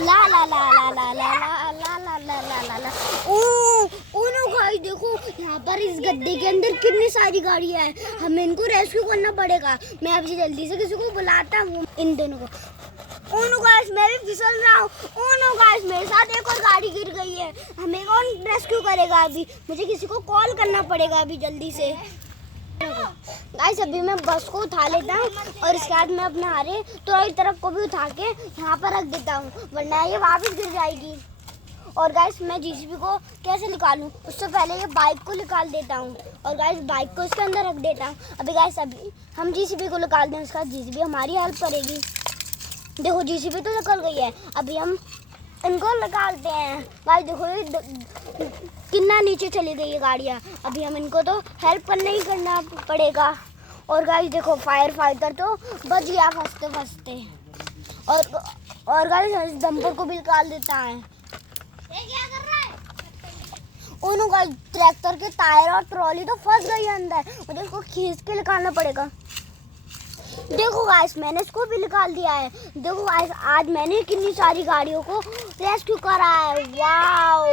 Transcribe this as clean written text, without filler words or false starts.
ला ला ला ला ला ला ला ला ला ला ला ला ला। Oh no guys, देखो यहाँ पर इस गड्ढे के अंदर कितनी सारी गाड़ियाँ हैं। हमें इनको रेस्क्यू करना पड़ेगा। मैं अभी जल्दी से किसी को बुलाता हूँ इन दोनों को। ओ नो गाइस, मैं भी फिसल रहा हूँ। ओ नो गाइस, मेरे साथ एक और गाड़ी गिर गई है। हमें कौन रेस्क्यू करेगा अभी? मुझे किसी को कॉल करना पड़ेगा अभी जल्दी से। गाइस अभी मैं बस को उठा लेता हूँ और इसके बाद मैं अपने हारे तो एक तरफ को भी उठा के यहाँ पर रख देता हूँ, वरना ये वापस गिर जाएगी। और गाइस मैं जीसीबी को कैसे निकालूं? उससे पहले ये बाइक को निकाल देता हूँ और गाइस बाइक को इसके अंदर रख देता हूँ। अभी हम जीसीबी को निकाल दें, उसके बाद जीसीबी हमारी हेल्प करेगी। देखो जीसीबी तो निकल गई है। अभी हम इनको निकालते हैं। गाइस देखो ये कितना नीचे चली गई है गाड़ियाँ। अभी हम इनको तो हेल्प करना ही करना पड़ेगा। और गाइस देखो फायर फाइटर तो बच गया फंसते फंसते। और गाइस डंपर को भी निकाल देता है। ये क्या कर रहा है? उन्हों गाइस ट्रैक्टर के टायर और ट्रॉली तो फंस गई है अंदर, मुझे इसको खींच के निकालना पड़ेगा। देखो गाइस मैंने इसको भी निकाल दिया है। देखो गाइस आज मैंने कितनी सारी गाड़ियों को रेस्क्यू करा है। वाओ।